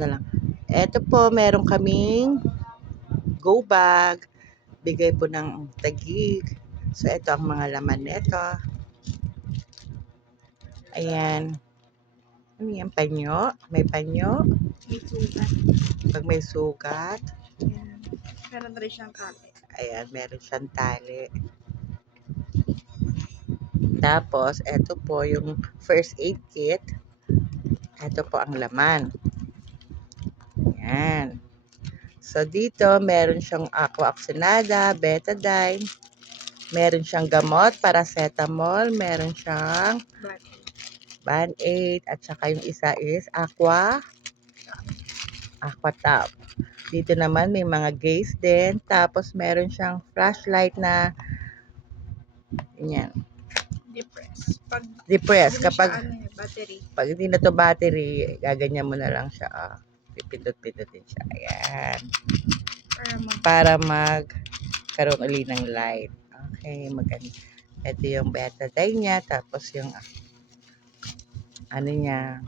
na lang. Eto po, meron kaming go bag. Bigay po ng tagig. So, ito ang mga laman nito. Ayan. Ano yan? Panyo? May panyo? May sugat. Pag may sugat. Ayan. Meron rin siyang kate. Ayan, meron siyang tali. Tapos, ito po yung first aid kit. Ito po ang laman. Ayan. So, dito, meron siyang aqua oxinada, betadine. Meron siyang gamot, paracetamol. Meron siyang Band-Aid. At saka yung isa is aqua top. Dito naman, may mga gauze din. Tapos, meron siyang flashlight na yan. Depress. Kapag battery. pag hindi na to battery, gaganyan mo na lang siya. Pipindot-pindutin siya. Ayan. Para magkaroon uli ng light. Okay, maganda. Ito yung betadine niya. Tapos yung ano niya,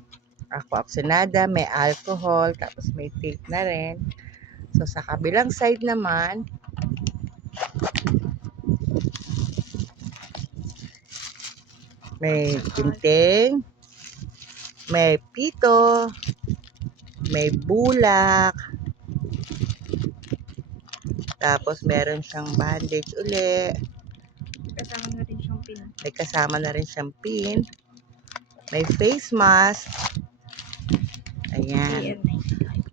aqua oxinada, may alcohol. Tapos may tape na rin. So, sa kabilang side naman, may ginting, may pito, may bulak, tapos meron siyang bandage uli. Kasama na rin siyang pin. May kasama na rin siyang pin. May face mask. Ayan.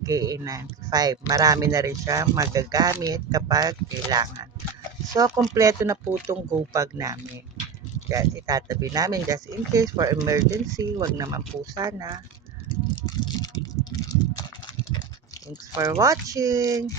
KN95. Marami na rin siya magagamit kapag kailangan. So, kompleto na po itong go bag namin. Kaya itatabi namin just in case for emergency. Wag naman po sana. Thanks for watching.